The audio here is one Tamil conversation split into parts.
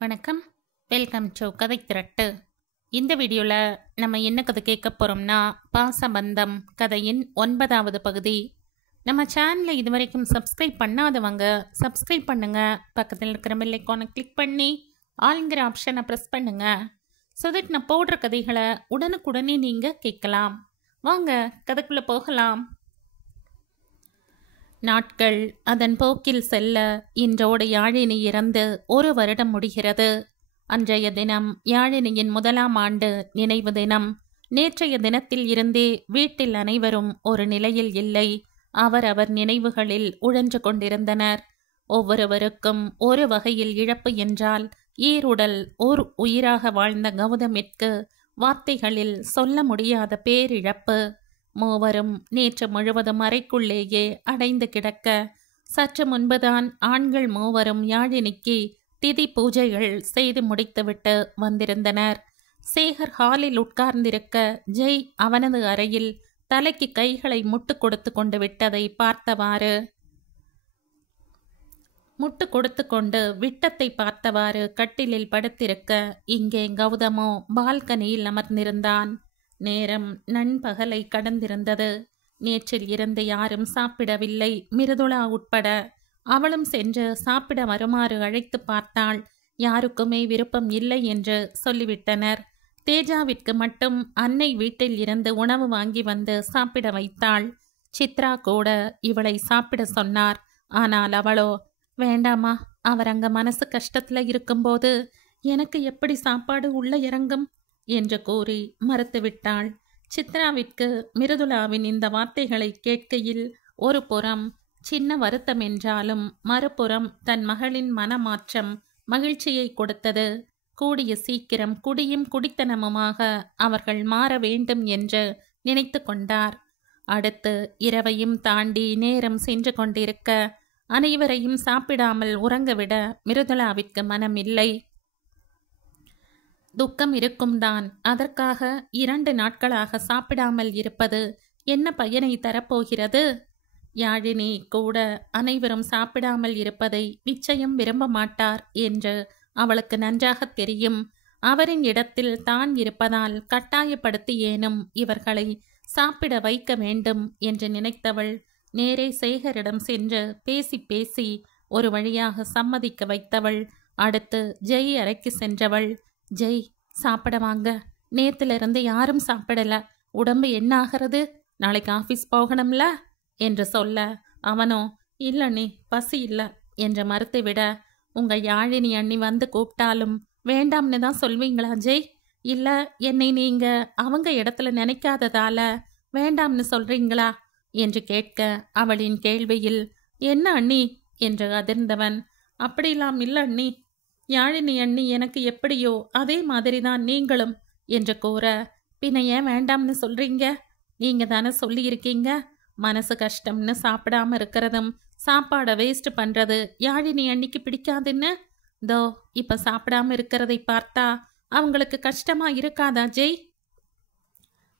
வணக்கம். வெல்கம் டு கதை திரட்டு. இந்த வீடியோவில் நம்ம என்ன கதை கேட்க போகிறோம்னா, பாசபந்தம் கதையின் 9வது பகுதி. நம்ம சேனலை இதுவரைக்கும் சப்ஸ்கிரைப் பண்ணாதவங்க சப்ஸ்கிரைப் பண்ணுங்க. பக்கத்தில் இருக்கிற பெல் ஐகானை கிளிக் பண்ணி ஆளுங்கிற ஆப்ஷனை ப்ரெஸ் பண்ணுங்க. ஸோ தட் நான் போடுற கதைகளை உடனுக்குடனே நீங்கள் கேட்கலாம். வாங்க கதைக்குள்ளே போகலாம். நாட்கள் அதன் போக்கில் செல்ல இன்றோடு யாழினி இறந்து 1 வருடம் முடிகிறது. அன்றைய தினம் யாழினியின் 1ஆம் ஆண்டு நினைவு தினம். நேற்றைய தினத்தில் இருந்தே வீட்டில் அனைவரும் ஒரு நிலையில் இல்லை. அவரவர் நினைவுகளில் உழன்று கொண்டிருந்தனர். ஒவ்வொருவருக்கும் ஒரு வகையில் இழப்பு என்றால், ஈருடல் ஓர் உயிராக வாழ்ந்த கௌதமிற்கு வார்த்தைகளில் சொல்ல முடியாத பேரிழப்பு. மூவரும் நேற்று முழுவதும் அறைக்குள்ளேயே அடைந்து கிடக்க, சற்று முன்புதான் ஆண்கள் மூவரும் யாழினிக்கு திதி பூஜைகள் செய்து முடித்துவிட்டு வந்திருந்தனர். சேகர் ஹாலில் உட்கார்ந்திருக்க, ஜெய் அவனது அறையில் தலைக்கு கைகளை முட்டு கொடுத்து கொண்டு விட்டதை பார்த்தவாறு கட்டிலில் படுத்திருக்க, இங்கே கௌதமோ பால்கனியில் அமர்ந்திருந்தான். நேரம் நண்பகலை கடந்திருந்தது. நேற்றில் இருந்து யாரும் சாப்பிடவில்லை, மிருதுளா உட்பட. அவளும் சென்று சாப்பிட வருமாறு அழைத்து பார்த்தாள். யாருக்குமே விருப்பம் இல்லை என்று சொல்லிவிட்டனர். தேஜாவிற்கு மட்டும் அன்னை வீட்டில் இருந்து உணவு வாங்கி வந்து சாப்பிட வைத்தாள். சித்ரா கூட இவளை சாப்பிட சொன்னார். ஆனால் அவளோ, வேண்டாமா, அவர் அங்க மனசு கஷ்டத்துல இருக்கும்போது எனக்கு எப்படி சாப்பாடு உள்ள இறங்கும் என்று கூறி மறுத்துவிட்டாள். சித்ராவிற்கு மிருதுளாவின் இந்த வார்த்தைகளை கேட்கையில் ஒரு புறம் சின்ன வருத்தம் என்றாலும், மறுபுறம் தன் மகளின் மனமாற்றம் மகிழ்ச்சியை கொடுத்தது. கூடிய சீக்கிரம் குடியும் குடித்தனமுமாக அவர்கள் மாற வேண்டும் என்று நினைத்து கொண்டார். அடுத்து இரவையும் தாண்டி நேரம் சென்று கொண்டிருக்க, அனைவரையும் சாப்பிடாமல் உறங்கவிட மிருதுளாவிற்கு மனமில்லை. துக்கம் இருக்கும் தான். அதற்காக 2 நாட்களாக சாப்பிடாமல் இருப்பது என்ன பயனை தரப்போகிறது? யாழினி கூட அனைவரும் சாப்பிடாமல் இருப்பதை நிச்சயம் விரும்ப மாட்டார் என்று அவளுக்கு நன்றாக தெரியும். அவரின் இடத்தில் தான் இருப்பதால் கட்டாயப்படுத்தி ஏனும் இவர்களை சாப்பிட வைக்க வேண்டும் என்று நினைத்தவள் நேரே சேகரிடம் சென்று பேசி பேசி ஒரு வழியாக சம்மதிக்க வைத்தவள். அடுத்து ஜெய் அறைக்கு சென்றவள். ஜெய், சாப்பிட வாங்க. நேத்திலிருந்து யாரும் சாப்பிடல. உடம்பு என்ன ஆகிறது? நாளைக்கு ஆஃபீஸ் போகணும்ல என்று சொல்ல, அவனோ, இல்லை நீ பசி இல்லை என்று மறுத்துவிட, உங்க யாழினி அண்ணி வந்து கூப்பிட்டாலும் வேண்டாம்னு தான் சொல்வீங்களா ஜெய்? இல்லை என்னை நீங்க அவங்க இடத்துல நினைக்காததால வேண்டாம்னு சொல்றீங்களா என்று கேட்க, அவளின் கேள்வியில், என்ன அண்ணி என்று அதிர்ந்தவன், அப்படிலாம் இல்லை அண்ணி, யாழினி அண்ணி எனக்கு எப்படியோ அதே மாதிரிதான் நீங்களும் என்று கூற, பின்ன ஏன் வேண்டாம்னு சொல்றீங்க? நீங்க தானே சொல்லியிருக்கீங்க, மனசு கஷ்டம்னு சாப்பிடாம இருக்கிறதும் சாப்பாடை வேஸ்ட் பண்றது யாழினி அண்ணிக்கு பிடிக்காதுன்னு. தோ இப்ப சாப்பிடாம இருக்கிறதை பார்த்தா அவங்களுக்கு கஷ்டமா இருக்காதா ஜெய்?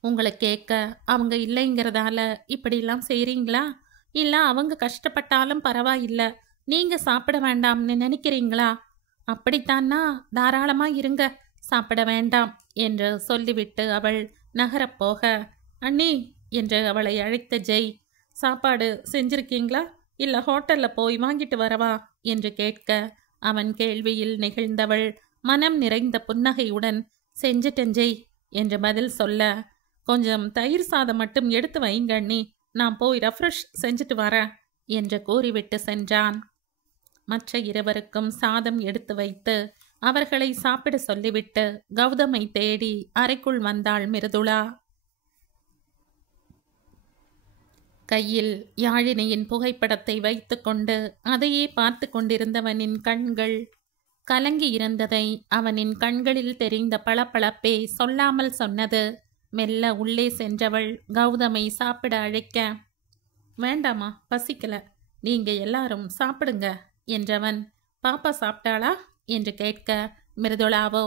உங்களை கேட்க அவங்க இல்லைங்கிறதால இப்படிலாம் செய்றீங்களா? இல்ல அவங்க கஷ்டப்பட்டாலும் பரவாயில்ல, நீங்க சாப்பிட வேண்டாம்னு நினைக்கிறீங்களா? அப்படித்தான்னா தாராளமா இருங்க, சாப்பிட வேண்டாம் என்று சொல்லிவிட்டு அவள் நகரப்போக, அண்ணி என்று அவளை அழைத்த ஜெய், சாப்பாடு செஞ்சிருக்கீங்களா, இல்ல ஹோட்டல்ல போய் வாங்கிட்டு வரவா என்று கேட்க, அவன் கேள்வியில் நெகிழ்ந்தவள் மனம் நிறைந்த புன்னகையுடன், செஞ்சிட்டேன் ஜெய் என்று பதில் சொல்ல, கொஞ்சம் தயிர் சாதம் மட்டும் எடுத்து வைங்க அண்ணி, நான் போய் ரெஃப்ரெஷ் செஞ்சுட்டு வரேன் என்று கூறிவிட்டு சென்றான். மற்ற இருவருக்கும் சாதம் எடுத்து வைத்து அவர்களை சாப்பிட சொல்லிவிட்டு கௌதமை தேடி அறைக்குள் வந்தாள் மிருதுளா. கையில் யாழினியின் புகைப்படத்தை வைத்து கொண்டு அதையே பார்த்து கொண்டிருந்தவனின் கண்கள் கலங்கி இருந்ததை அவனின் கண்களில் தெரிந்த பளபளப்பே சொல்லாமல் சொன்னது. மெல்ல உள்ளே சென்றவள் கௌதமை சாப்பிட அழைக்க, வேண்டாமா, பசிக்கல, நீங்க எல்லாரும் சாப்பிடுங்க என்றவன், பாப்பா சாப்பிட்டாளா என்று கேட்க, மிருதுளாவோ,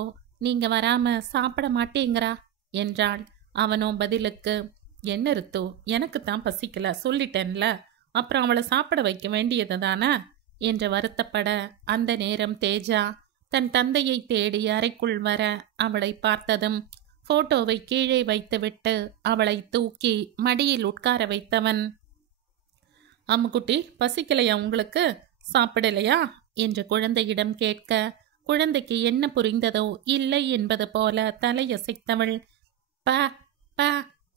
நீங்க வராம சாப்பிட மாட்டேங்கிறா என்றாள். அவனோ பதிலுக்கு, என்ன ரித்து, எனக்கு தான் பசிக்கல சொல்லிட்டேன்ல, அப்புறம் அவளை சாப்பிட வைக்க வேண்டியது தானே என்று வருத்தப்பட, அந்த நேரம் தேஜா, தன் தந்தையை தேடி அறைக்குள் வர அவளை பார்த்ததும் போட்டோவை கீழே வைத்துவிட்டு அவளை தூக்கி மடியில் உட்கார வைத்தவன், அம்முக்குட்டி, பசிக்கலையா உங்களுக்கு? சாப்பிடலையா என்று குழந்தையிடம் கேட்க, குழந்தைக்கு என்ன புரிந்ததோ இல்லை என்பது போல தலையசைத்தவள் ப ப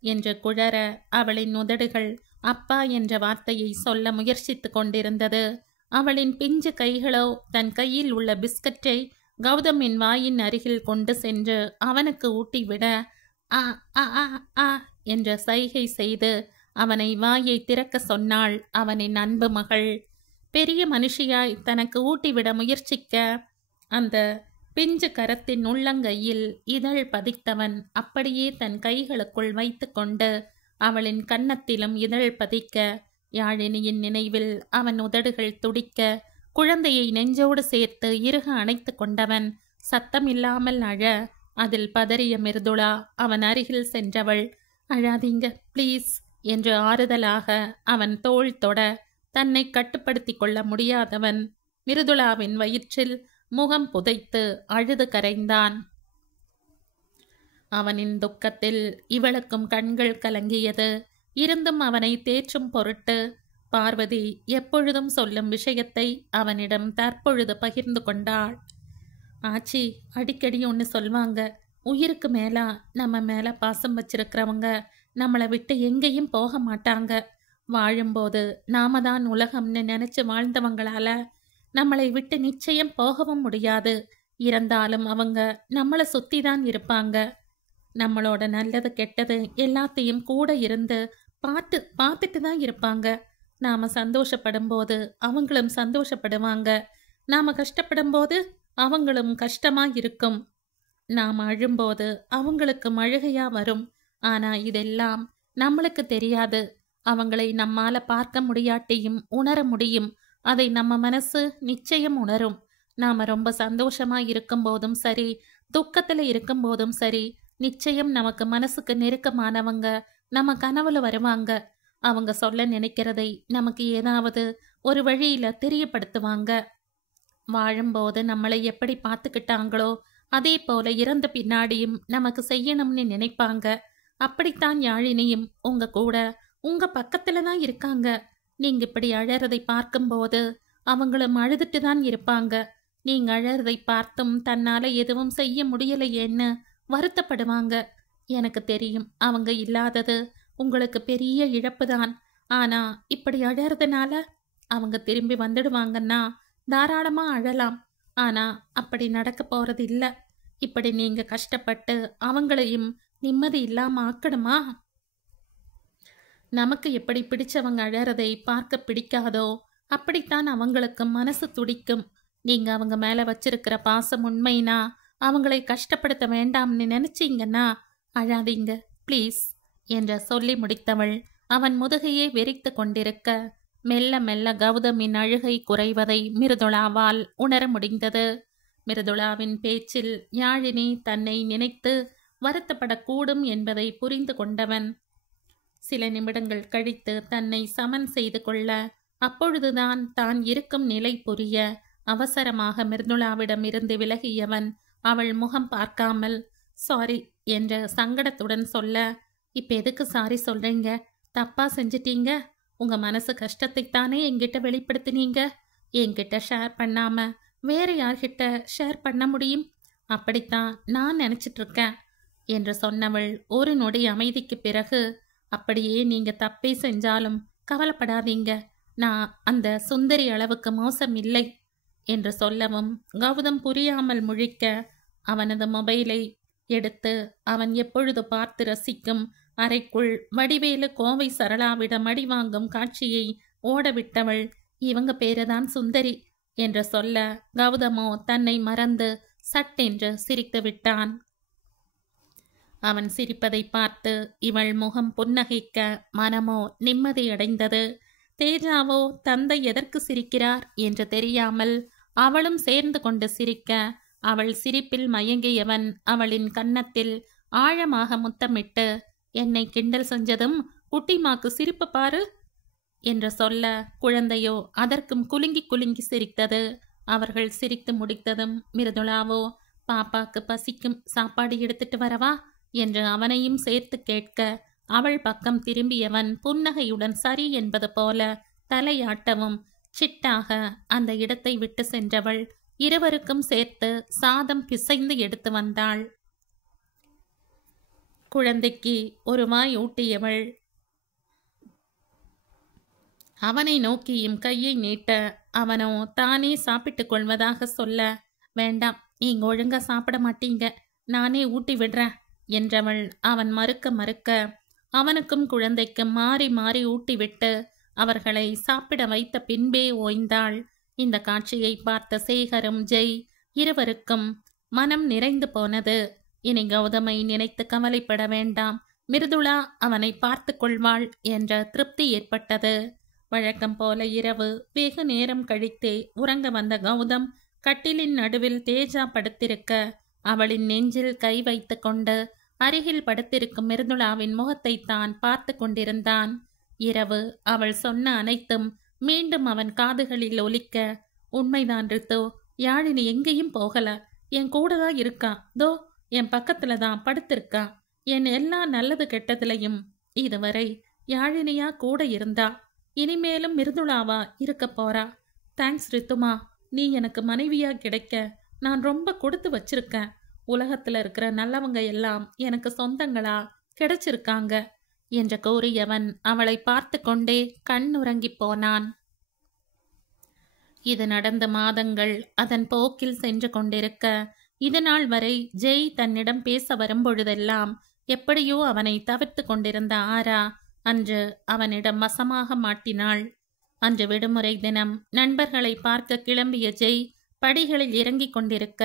என்று குழற அவளின் உதடுகள் அப்பா என்ற வார்த்தையை சொல்ல முயற்சித்து கொண்டிருந்தது. அவளின் பிஞ்சு கைகளோ தன் கையில் உள்ள பிஸ்கட்டை கௌதமின் வாயின் அருகில் கொண்டு சென்று அவனுக்கு ஊட்டிவிட ஆ ஆ ஆ ஆ என்ற சைகை செய்து அவனை வாயை திறக்க சொன்னாள் அவனின் அன்பு மகள். பெரிய மனுஷியாய் தனக்கு ஊட்டிவிட முயற்சிக்க அந்த பிஞ்சு கரத்தின் உள்ளங்கையில் இதழ் பதித்தவன் அப்படியே தன் கைகளுக்குள் வைத்து கொண்டு அவளின் கன்னத்திலும் இதழ் பதிக்க, யாழினியின் நினைவில் அவன் உதடுகள் துடிக்க, குழந்தையை நெஞ்சோடு சேர்த்து இறுக அணைத்து கொண்டவன் சத்தமில்லாமல் அழ, அதில் பதறிய மிருதுளா அவன் அருகில் சென்றவள், அழாதீங்க ப்ளீஸ் என்று ஆறுதலாக அவன் தோள் தொட, தன்னை கட்டுப்படுத்தி கொள்ள முடியாதவன் மிருதுளாவின் வயிற்றில் முகம் புதைத்து அழுது கரைந்தான். அவனின் துக்கத்தில் இவளுக்கும் கண்கள் கலங்கியது. இருந்தும் அவனை தேற்றும் பொருட்டு பார்வதி எப்பொழுதும் சொல்லும் விஷயத்தை அவனிடம் தற்பொழுது பகிர்ந்து கொண்டாள். ஆச்சி, அடிக்கடி ஒன்று சொல்வாங்க, உயிருக்கு மேலா நம்ம மேலே பாசம் வச்சிருக்கிறவங்க நம்மளை விட்டு எங்கேயும் போக மாட்டாங்க. வாழும்போது நாம தான் உலகம்னு நினைச்சு வாழ்ந்தவங்களால நம்மளை விட்டு நிச்சயம் போகவும் முடியாது. இறந்தாலும் அவங்க நம்மளை சுத்தி தான் இருப்பாங்க. நம்மளோட நல்லது கெட்டது எல்லாத்தையும் கூட இருந்து பார்த்துட்டு தான் இருப்பாங்க. நாம சந்தோஷப்படும் போது அவங்களும் சந்தோஷப்படுவாங்க. நாம கஷ்டப்படும் போது அவங்களும் கஷ்டமா இருக்கும். நாம் அழும்போது அவங்களுக்கு அழுகையா வரும். ஆனா இதெல்லாம் நம்மளுக்கு தெரியாது. அவங்களை நம்மால பார்க்க முடியாட்டியும் உணர முடியும். அதை நம்ம மனசு நிச்சயம் உணரும். நாம ரொம்ப சந்தோஷமா இருக்கும் போதும் சரி, துக்கத்துல இருக்கும் போதும் சரி, நிச்சயம் நமக்கு மனசுக்கு நெருக்கமானவங்க நம்ம கனவுல வருவாங்க. அவங்க சொல்ல நினைக்கிறதை நமக்கு ஏதாவது ஒரு வழியில தெரியப்படுத்துவாங்க. வாழும்போது நம்மளை எப்படி பார்த்துக்கிட்டாங்களோ அதே போல இறந்த பின்னாடியும் நமக்கு செய்யணும்னு நினைப்பாங்க. அப்படித்தான் யாழினியும் உங்க கூட உங்க பக்கத்துல தான் இருக்காங்க. நீங்க இப்படி அழறதை பார்க்கும்போது அவங்களும் அழுதுட்டு தான் இருப்பாங்க. நீங்க அழறதை பார்த்தும் தன்னால எதுவும் செய்ய முடியலையேன்னு வருத்தப்படுவாங்க. எனக்கு தெரியும், அவங்க இல்லாதது உங்களுக்கு பெரிய இழப்பு தான். ஆனா இப்படி அழறதுனால அவங்க திரும்பி வந்துடுவாங்கன்னா தாராளமா அழலாம். ஆனா அப்படி நடக்க போறது இல்ல. இப்படி நீங்க கஷ்டப்பட்டு அவங்களையும் நிம்மதி இல்லாம ஆக்கணுமா? நமக்கு எப்படி பிடிச்சவங்க அழறதை பார்க்க பிடிக்காதோ அப்படித்தான் அவங்களுக்கு மனசு துடிக்கும். நீங்க அவங்க மேல வச்சிருக்கிற பாசம் உண்மைனா அவங்களை கஷ்டப்படுத்த வேண்டாம்னு நினைச்சீங்கன்னா அழாதீங்க ப்ளீஸ் என்று சொல்லி முடித்தவள் அவன் முதுகையே வெறித்து கொண்டிருக்க, மெல்ல மெல்ல கௌதமின் அழுகை குறைவதை மிருதுளாவால் உணர முடிந்தது. மிருதுளாவின் பேச்சில் யாழினி தன்னை நினைத்து வருத்தப்படக்கூடும் என்பதை புரிந்து கொண்டவன் சில நிமிடங்கள் கழித்து தன்னை சமன் செய்து கொள்ள, அப்பொழுதுதான் தான் இருக்கும் நிலை புரிய அவசரமாக மிருதுளாவிடம் இருந்து விலகியவன் அவள் முகம் பார்க்காமல் சாரி என்ற சங்கடத்துடன் சொல்ல, இப்ப எதுக்கு சாரி சொல்றீங்க? தப்பா செஞ்சிட்டீங்க. உங்க மனசு கஷ்டத்தைத்தானே என்கிட்ட வெளிப்படுத்தினீங்க. என்கிட்ட ஷேர் பண்ணாம வேற யார்கிட்ட ஷேர் பண்ண முடியும்? அப்படித்தான் நான் நினைச்சிட்டு இருக்கேன் என்று சொன்னவள் ஒரு நொடி அமைதிக்கு பிறகு, அப்படியே நீங்க தப்பே செஞ்சாலும் கவலைப்படாதீங்க, நான் அந்த சுந்தரி அளவுக்கு மோசம் இல்லை என்று சொல்லவும் கௌதம் புரியாமல் முழிக்க, அவனது மொபைலை எடுத்து அவன் எப்பொழுது பார்த்து ரசிக்கும் அறைக்குள் வடிவேலு கோவை சரளாவிடம் அடி வாங்கும் காட்சியை ஓடவிட்டவள், இவங்க பேருதான் சுந்தரி என்று சொல்ல கௌதமோ தன்னை மறந்து சட்டென்று சிரித்து விட்டான். அவன் சிரிப்பதை பார்த்து இவள் முகம் புன்னகைக்க மனமோ நிம்மதியடைந்தது. தேஜாவோ தந்தை எதற்கு சிரிக்கிறார் என்று தெரியாமல் அவளும் சேர்ந்து கொண்டு சிரிக்க, அவள் சிரிப்பில் மயங்கியவன் அவளின் கன்னத்தில் ஆழமாக முத்தமிட்டு, என்னை கிண்டல் செஞ்சதும் குட்டிமாக்கு சிரிப்பு பாரு என்று சொல்ல, குழந்தையோ அதற்கும் குலுங்கி குலுங்கி சிரித்தது. அவர்கள் சிரித்து முடித்ததும் மிருதுளாவோ, பாப்பாக்கு பசிக்கும், சாப்பாடு எடுத்துட்டு வரவா என்று அவனையும் சேர்த்து கேட்க, அவள் பக்கம் திரும்பியவன் புன்னகையுடன் சரி என்பது போல தலையாட்டவும் சிட்டாக அந்த இடத்தை விட்டு சென்றவள் இருவருக்கும் சேர்த்து சாதம் பிசைந்து எடுத்து வந்தாள். குழந்தைக்கு ஒரு வாய் ஊட்டியவள் அவனை நோக்கியும் கையை நீட்ட, அவனோ தானே சாப்பிட்டு கொள்வதாக சொல்ல, வேண்டாம், நீங்க ஒழுங்கா சாப்பிட மாட்டீங்க, நானே ஊட்டி விடுறேன் என்றவள் அவன் மறுக்க அவனுக்கும் குழந்தைக்கும் மாறி மாறி ஊட்டிவிட்டு அவர்களை சாப்பிட வைத்த பின்பே ஓய்ந்தாள். இந்த காட்சியை பார்த்த சேகரும் ஜெய் இருவருக்கும் மனம் நிறைந்து போனது. இனி கௌதமை நினைத்து கவலைப்பட வேண்டாம், மிருதுளா அவனை பார்த்து கொள்வாள் என்ற திருப்தி ஏற்பட்டது. வழக்கம் போல இரவு வெகு நேரம் கழித்தே உறங்க வந்த கௌதம் கட்டிலின் நடுவில் தேஜா படுத்திருக்க அவளின் நெஞ்சில் கை வைத்து கொண்டு அருகில் படுத்திருக்கும் மிருதுளாவின் முகத்தை தான் பார்த்து கொண்டிருந்தான். இரவு அவள் சொன்ன அனைத்தும் மீண்டும் அவன் காதுகளில் ஒலிக்க, உண்மைதான் ரித்து, யாழினி எங்கேயும் போகல, என் கூட தான் இருக்கா, தோ என் பக்கத்துல தான் படுத்திருக்கா, என் எல்லா நல்லது கெட்டதுலையும் இதுவரை யாழினியா கூட இருந்தா, இனிமேலும் மிருதுளாவா இருக்க போறா. தேங்க்ஸ் ரித்துமா, நீ எனக்கு மனைவியா கிடைக்க நான் ரொம்ப கொடுத்து வச்சிருக்கேன். உலகத்துல இருக்கிற நல்லவங்க எல்லாம் எனக்கு சொந்தங்களா கிடைச்சிருக்காங்க என்று கூறியவன் அவளை பார்த்து கொண்டே கண் உறங்கி போனான். இது நடந்த மாதங்கள் அதன் போக்கில் சென்று கொண்டிருக்க, இதுநாள் வரை ஜெய் தன்னிடம் பேச வரும்பொழுதெல்லாம் எப்படியோ அவனை தவிர்த்து கொண்டிருந்த ஆரா அன்று அவனிடம் வசமாக மாட்டினாள். அன்று விடுமுறை தினம் நண்பர்களை பார்க்க கிளம்பிய ஜெய் படிகளில் இறங்கிக் கொண்டிருக்க,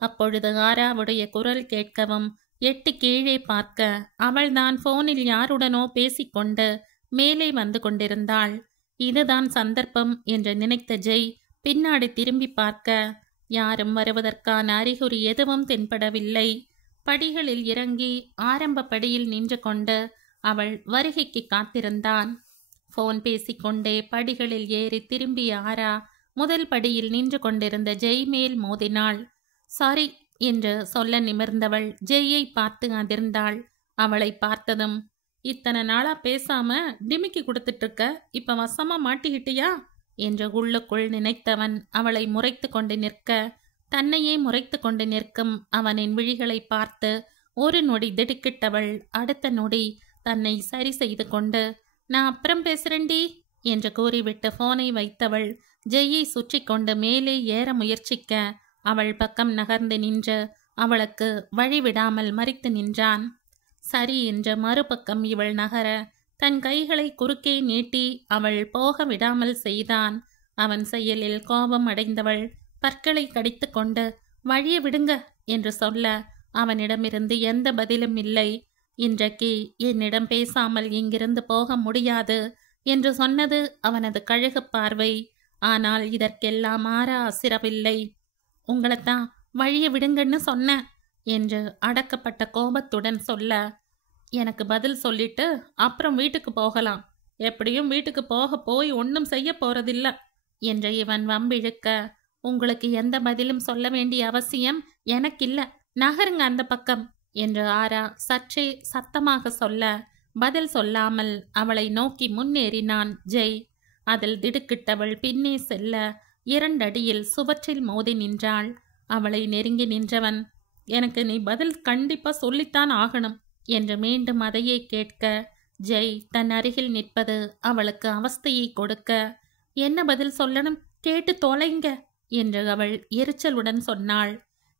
அப்பொழுது ஆராவுடைய குரல் கேட்கவும் எட்டி கீழே பார்க்க அவள்தான் போனில் யாருடனோ பேசிக்கொண்டு மேலே வந்து கொண்டிருந்தாள். இதுதான் சந்தர்ப்பம் என்று நினைத்த ஜெய் பின்னாடி திரும்பி பார்க்க யாரும் வருவதற்கான அறிகுறி எதுவும் தென்படவில்லை. படிகளில் இறங்கி ஆரம்ப படியில் நின்று கொண்டு அவள் வருகைக்கு காத்திருந்தான். போன் பேசிக்கொண்டே படிகளில் ஏறி திரும்பிய ஆரா முதல் படியில் நின்று கொண்டிருந்த ஜெய் மேல் மோதினாள். சாரி என்று சொல்ல நிமிர்ந்தவள் ஜெய்யை பார்த்து அதிர்ந்தாள். அவளை பார்த்ததும், இத்தனை நாளா பேசாம டிமிக்கி கொடுத்துட்டு இருக்க, இப்ப வசமா மாட்டிக்கிட்டியா என்று உள்ளுக்குள் நினைத்தவன் அவளை முறைத்து கொண்டு நிற்க, தன்னையே முறைத்து கொண்டு நிற்கும் அவனின் விழிகளை பார்த்து ஒரு நொடி திடுக்கிட்டவள் அடுத்த நொடி தன்னை சரி செய்து கொண்டு, நான் அப்புறம் பேசுறேன்டி என்று கூறிவிட்டு போனை வைத்தவள் ஜெய்யை சுற்றி கொண்டு மேலே ஏற முயற்சிக்க, அவள் பக்கம் நகர்ந்து நின்று அவளுக்கு வழிவிடாமல் மறித்து நின்றான். சரி என்று மறுபக்கம் இவள் நகர தன் கைகளை குறுக்கே நீட்டி அவள் போக விடாமல் செய்தான். அவன் செயலில் கோபம் அடைந்தவள் பற்களை கடித்து கொண்டு வழிய விடுங்க என்று சொல்ல அவனிடமிருந்து எந்த பதிலும் இல்லை. இன்றைக்கு என்னிடம் பேசாமல் இங்கிருந்து போக முடியாது என்று சொன்னது அவனது கழுகு பார்வை. ஆனால் இதற்கெல்லாம் ஆரா அசிரவில்லை. உங்களைத்தான் வழிய விடுங்கன்னு சொன்ன என்று அடக்கப்பட்ட கோபத்துடன் சொல்ல, எனக்கு பதில் சொல்லிட்டு அப்புறம் வீட்டுக்கு போகலாம், எப்படியும் வீட்டுக்கு போய் ஒன்றும் செய்ய போறதில்ல என்று இவன் வம்பிழுக்க, உங்களுக்கு எந்த பதிலும் சொல்ல வேண்டிய அவசியம் எனக்கில்ல, நகருங்க அந்த பக்கம் என்று ஆரா சற்றே சத்தமாக சொல்ல, பதில் சொல்லாமல் அவளை நோக்கி முன்னேறினான் ஜெய். அதில் திடுக்கிட்டவள் பின்னே செல்ல 2 அடியில் சுவற்றில் மோதி நின்றாள். அவளை நெருங்கி நின்றவன், எனக்கு நீ பதில் கண்டிப்பா சொல்லித்தான் ஆகணும் என்று மீண்டும் அதையே கேட்க, ஜெய் தன் அருகில் நிற்பது அவளுக்கு அவஸ்தையை கொடுக்க, என்ன பதில் சொல்லணும், கேட்டு தொலைங்க என்று அவள் எரிச்சலுடன் சொன்னாள்.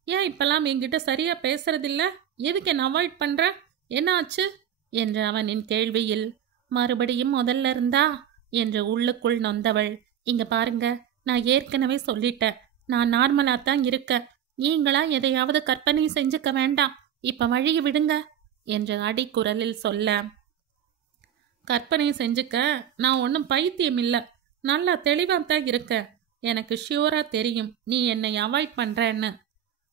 ஏன் இப்பெல்லாம் என்கிட்ட சரியா பேசுறதில்ல, எதுக்கு என்ன அவாய்ட் பண்ற, என்ன ஆச்சு என்று அவனின் கேள்வியில், மறுபடியும் முதல்ல இருந்தா என்று உள்ளுக்குள் நொந்தவள், இங்க பாருங்க, நான் ஏற்கனவே சொல்லிட்டேன், நான் நார்மலாத்தான் இருக்க, நீங்களா எதையாவது கற்பனை செஞ்சுக்க வேண்டாம், இப்ப வழிய விடுங்க என்று அடிக்குரலில் சொல்ல, கற்பனை செஞ்சுக்க நான் ஒன்றும் பைத்தியம் இல்லை, நல்லா தெளிவாத்தான் இருக்க, எனக்கு ஷியூரா தெரியும் நீ என்னை அவாய்ட் பண்றேன்னு.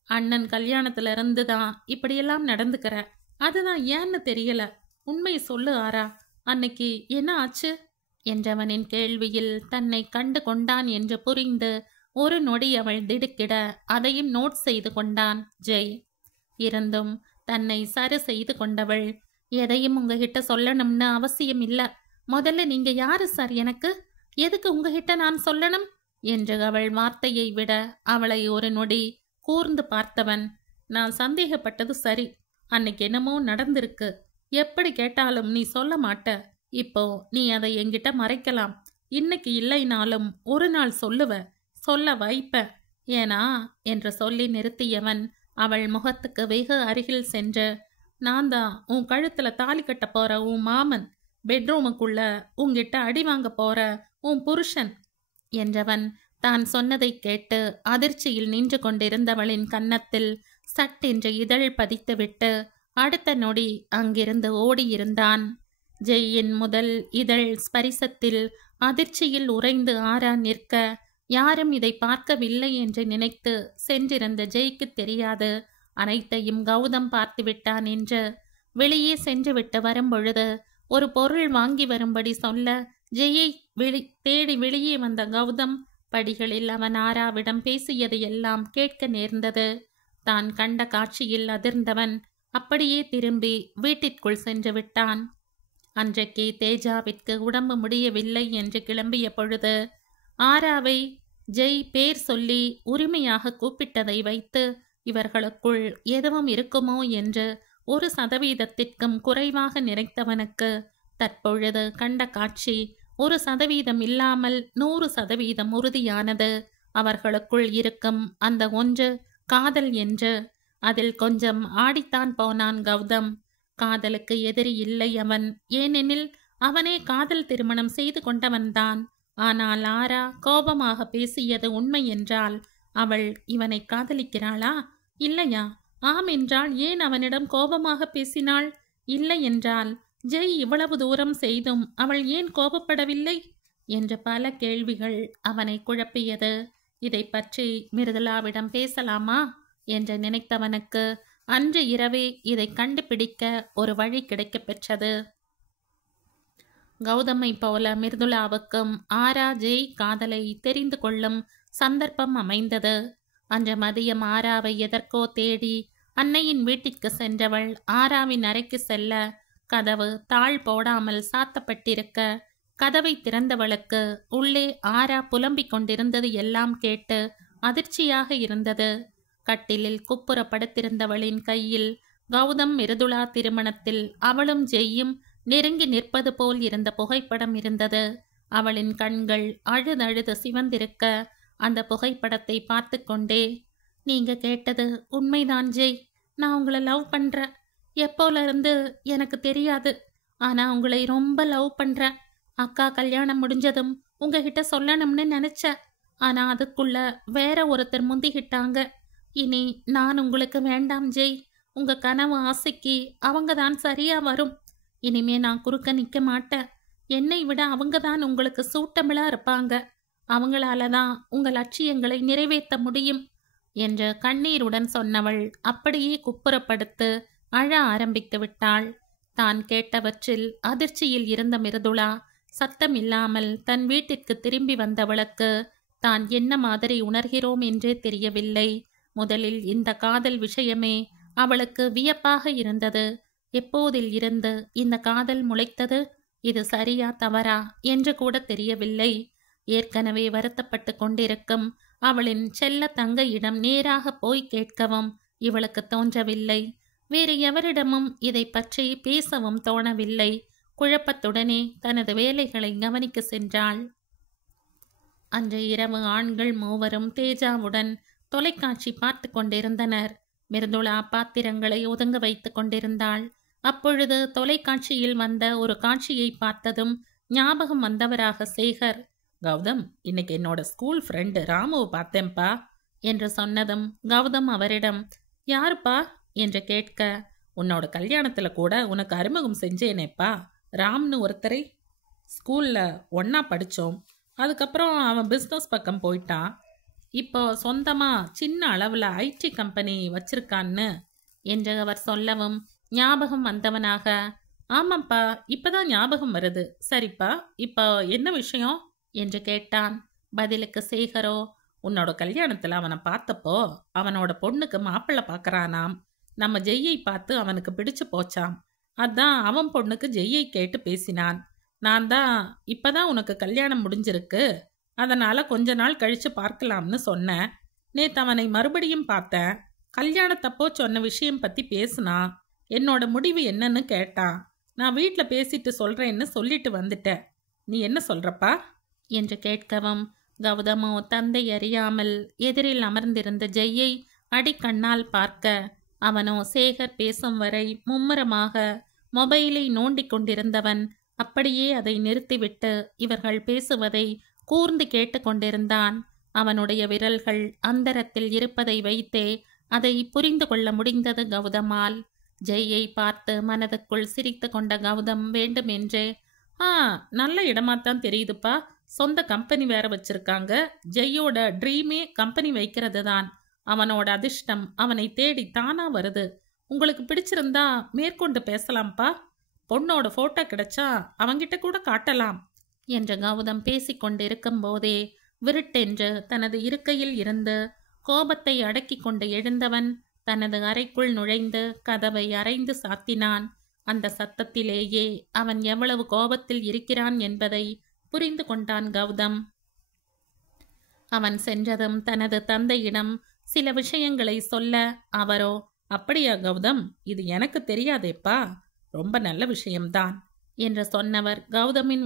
அண்ணன் கல்யாணத்துல இருந்து தான் இப்படியெல்லாம் நடந்துக்கிற, அதுதான் ஏன்னு தெரியல, உண்மை சொல்லு ஆரா, அன்னைக்கு என்ன ஆச்சு என்றவனின் கேள்வியில் தன்னை கண்டு கொண்டான் என்று புரிந்து ஒரு நொடி அவள் திடுக்கிட அதையும் நோட் செய்து கொண்டான் ஜெய். இருந்தும் தன்னை சரி செய்து கொண்டவள், எதையும் உங்ககிட்ட சொல்லணும்னு அவசியம் இல்ல. முதல்ல நீங்க யாரு சார் எனக்கு? எதுக்கு உங்ககிட்ட நான் சொல்லணும் என்று அவள் வார்த்தையை விட அவளை ஒரு நொடி கூர்ந்து பார்த்தவன், நான் சந்தேகப்பட்டது சரி. அன்னைக்கு என்னமோ நடந்திருக்கு. எப்படி கேட்டாலும் நீ சொல்ல மாட்ட. இப்போ நீ அதை என்கிட்ட மறைக்கலாம். இன்னைக்கு இல்லைனாலும் ஒரு நாள் சொல்லுவ, சொல்ல வைப்ப. ஏனா என்று சொல்லி நிறுத்தியவன் அவள் முகத்துக்கு வெகு அருகில் சென்று, நான் தான் உன் கழுத்துல தாலி கட்ட போற உன் மாமன், பெட்ரூமுக்குள்ள உன்கிட்ட அடி வாங்க போற உன் புருஷன் என்றவன் தான் சொன்னதை கேட்டு அதிர்ச்சியில் நின்று கொண்டிருந்தவளின் கன்னத்தில் சட்டென்று இதழ் பதித்துவிட்டு அடுத்த நொடி அங்கிருந்து ஓடியிருந்தான். ஜெயின் முதல் இதழ் ஸ்பரிசத்தில் அதிர்ச்சியில் உறைந்து ஆறா நிற்க, யாரும் இதை பார்க்கவில்லை என்று நினைத்து சென்றிருந்த ஜெய்க்கு தெரியாது அனைத்தையும் கௌதம் பார்த்து விட்டான் என்று. வெளியே சென்று விட்டு வரும்பொழுது ஒரு பொருள் வாங்கி வரும்படி சொல்ல ஜெயை தேடி வெளியே வந்த கௌதம் படிகளில் அவன் ஆராவிடம் பேசியது எல்லாம் கேட்க நேர்ந்தது. தான் கண்ட காட்சியில் அதிர்ந்தவன் அப்படியே திரும்பி வீட்டிற்குள் சென்று விட்டான். அன்றைக்கு தேஜாவிற்கு உடம்பு முடியவில்லை என்று கிளம்பிய பொழுது ஆராவை ஜெய் பேர் சொல்லி உரிமையாக கூப்பிட்டதை வைத்து இவர்களுக்குள் எதுவும் இருக்குமோ என்று 1% குறைவாக நினைத்தவனுக்கு தற்பொழுது கண்ட காட்சி 1% இல்லாமல் 100% உறுதியானது. அவர்களுக்குள் இருக்கும் அந்த ஒன்று காதல் என்று. அதில் கொஞ்சம் ஆடித்தான் போனான் கௌதம். காதலுக்கு எதிரி இல்லை அவன். ஏனெனில் அவனே காதல் திருமணம் செய்து கொண்டவன்தான். ஆனால் ஆரா கோபமாக பேசியது உண்மை என்றால் அவள் இவனை காதலிக்கிறாளா இல்லையா? ஆம் என்றால் ஏன் அவனிடம் கோபமாக பேசினாள்? இல்லை என்றால் ஜெய் இவ்வளவு தூரம் செய்தும் அவள் ஏன் கோபப்படவில்லை என்ற பல கேள்விகள் அவனை குழப்பியது. இதை பற்றி மிருதுளாவிடம் பேசலாமா என்று நினைத்தவனுக்கு அன்று இரவே இதை கண்டுபிடிக்க ஒரு வழி கிடைக்கப் பெற்றது. கௌதமை போல மிருதுளாவுக்கும் ஆரா ஜெய் காதலை தெரிந்து கொள்ளும் சந்தர்ப்பம் அமைந்தது. அன்று மதியம் ஆராவை எதற்கோ தேடி அன்னையின் வீட்டிற்கு சென்றவள் ஆராவின் அறைக்கு செல்ல கதவு தாழ் போடாமல் சாத்தப்பட்டிருக்க கதவை திறந்தவளுக்கு உள்ளே ஆரா புலம்பிக் கொண்டிருந்தது எல்லாம் கேட்டு அதிர்ச்சியாக இருந்தது. கட்டிலில் குப்புற படுத்திருந்தவளின் கையில் கௌதம் மிருதுளா திருமணத்தில் அவளும் ஜெய்யும் நெருங்கி நிற்பது போல் இருந்த புகைப்படம் இருந்தது. அவளின் கண்கள் அழுதழுது சிவந்திருக்க அந்த புகைப்படத்தை பார்த்து கொண்டே, நீங்க கேட்டது உண்மைதான் ஜெய். நான் உங்களை லவ் பண்றேன். எப்போல இருந்து எனக்கு தெரியாது. ஆனா உங்களை ரொம்ப லவ் பண்றேன். அக்கா கல்யாணம் முடிஞ்சதும் உங்ககிட்ட சொல்லணும்னு நினைச்சேன். ஆனா அதுக்குள்ள வேற ஒருத்தர் முந்திக்கிட்டாங்க. இனி நான் உங்களுக்கு வேண்டாம் ஜெய். உங்க கனவு ஆசைக்கு அவங்க தான் சரியா வரும். இனிமே நான் குறுக்க நிற்க மாட்டேன். என்னை விட அவங்க தான் உங்களுக்கு சூட்டபிளா இருப்பாங்க. அவங்களால தான் உங்க லட்சியங்களை நிறைவேற்ற முடியும் என்று கண்ணீருடன் சொன்னவள் அப்படியே குப்புறப்படுத்து அழ ஆரம்பித்து விட்டாள். தான் கேட்டவற்றில் அதிர்ச்சியில் இருந்த மிருதுளா சத்தம் இல்லாமல் தன் வீட்டிற்கு திரும்பி வந்தவளுக்கு தான் என்ன மாதிரி உணர்கிறோம் என்றே தெரியவில்லை. முதலில் இந்த காதல் விஷயமே அவளுக்கு வியப்பாக இருந்தது. எப்போதில் இருந்து இந்த காதல் முளைத்தது? இது சரியா தவறா என்று கூட தெரியவில்லை. ஏற்கனவே வருத்தப்பட்டு கொண்டிருக்கும் அவளின் செல்ல தங்கையிடம் நேராக போய் கேட்கவும் இவளுக்கு தோன்றவில்லை. வேறு எவரிடமும் இதை பற்றி பேசவும் தோணவில்லை. குழப்பத்துடனே தனது வேலைகளை கவனிக்க சென்றாள். அன்று இரவு ஆண்கள் மூவரும் தேஜாவுடன் தொலைக்காட்சி பார்த்து கொண்டிருந்தனர். மிருதுளா பாத்திரங்களை ஒதுங்க வைத்து கொண்டிருந்தாள். அப்பொழுது தொலைக்காட்சியில் வந்த ஒரு காட்சியை பார்த்ததும் ஞாபகம் வந்தவராக சேகர், கௌதம், இன்னைக்கு என்னோட ஸ்கூல் ஃப்ரெண்டு ராமுவை பார்த்தேன்ப்பா என்று சொன்னதும் கௌதம் அவரிடம், யாருப்பா என்று கேட்க, உன்னோட கல்யாணத்துல கூட உனக்கு அறிமுகம் செஞ்சேனேப்பா, ராம்னு ஒருத்தரை. ஸ்கூல்ல ஒன்னா படித்தோம். அதுக்கப்புறம் அவன் பிஸ்னஸ் பக்கம் போயிட்டான். இப்போ சொந்தமா சின்ன அளவில் ஐடி கம்பெனி வச்சிருக்கான்னு என்று அவர் சொல்லவும் ஞாபகம் வந்தவனாக, ஆமாப்பா, இப்பதான் ஞாபகம் வருது. சரிப்பா, இப்போ என்ன விஷயம் என்று கேட்டான். பதிலுக்கு சேகரோ, உன்னோட கல்யாணத்துல அவனை பார்த்தப்போ அவனோட பொண்ணுக்கு மாப்பிள்ளை பார்க்கறானாம். நம்ம ஜெய்யை பார்த்து அவனுக்கு பிடிச்சு போச்சாம். அதான் அவன் பொண்ணுக்கு ஜெய்யை கேட்டு பேசினான். நான் தான் இப்பதான் உனக்கு கல்யாணம் முடிஞ்சிருக்கு, அதனால கொஞ்ச நாள் கழிச்சு பார்க்கலாம்னு சொன்னேன். நேத்து அவனை மறுபடியும் பார்த்தேன். கல்யாணத்தப்போ சொன்ன விஷயம் பத்தி பேசுனான். என்னோட முடிவு என்னன்னு கேட்டான். நான் வீட்டில் பேசிட்டு சொல்றேன்னு சொல்லிட்டு வந்துட்டேன். நீ என்ன சொல்றப்பா என்று கேட்கவும், கௌதமோ தந்தை அறியாமல் எதிரில் அமர்ந்திருந்த ஜெய்யை அடிக்கண்ணால் பார்க்க, அவனோ சேகர் பேசும் வரை மும்முரமாக மொபைலை நோண்டிக் கொண்டிருந்தவன் அப்படியே அதை நிறுத்திவிட்டு இவர்கள் பேசுவதை கூர்ந்து கேட்டு கொண்டிருந்தான். அவனுடைய விரல்கள் அந்தரத்தில் இருப்பதை வைத்தே அதை புரிந்து கொள்ள முடிந்தது கௌதமால். ஜெய்யை பார்த்து மனதுக்குள் சிரித்து கொண்ட கௌதம் வேண்டுமென்றே, நல்ல இடமாத்தான் தெரியுதுப்பா, சொந்த கம்பெனி வேற வச்சிருக்காங்க. ஜெய்யோட ட்ரீமே கம்பெனி வைக்கிறது தான். அவனோட அதிர்ஷ்டம் அவனை தேடி தானா வருது. உங்களுக்கு பிடிச்சிருந்தா மேற்கொண்டு பேசலாம்ப்பா. பொண்ணோட போட்டோ கிடைச்சா அவங்கிட்ட கூட காட்டலாம் என்று கௌதம் பேசிக்கொண்டு இருக்கும் போதே விருட்டென்று தனது இருக்கையில் இருந்து கோபத்தை அடக்கி கொண்டு எழுந்தவன் தனது அறைக்குள் நுழைந்து கதவை அரைந்து சாத்தினான். அந்த சத்தத்திலேயே அவன் எவ்வளவு கோபத்தில் இருக்கிறான் என்பதை புரிந்து கொண்டான் கௌதம். அவன் சென்றதும் தனது தந்தையிடம் சில விஷயங்களை சொல்ல, அவரோ, அப்படியா கௌதம், இது எனக்கு தெரியாதேப்பா, ரொம்ப நல்ல விஷயம்தான் என்று சொன்னவர் கௌதமின்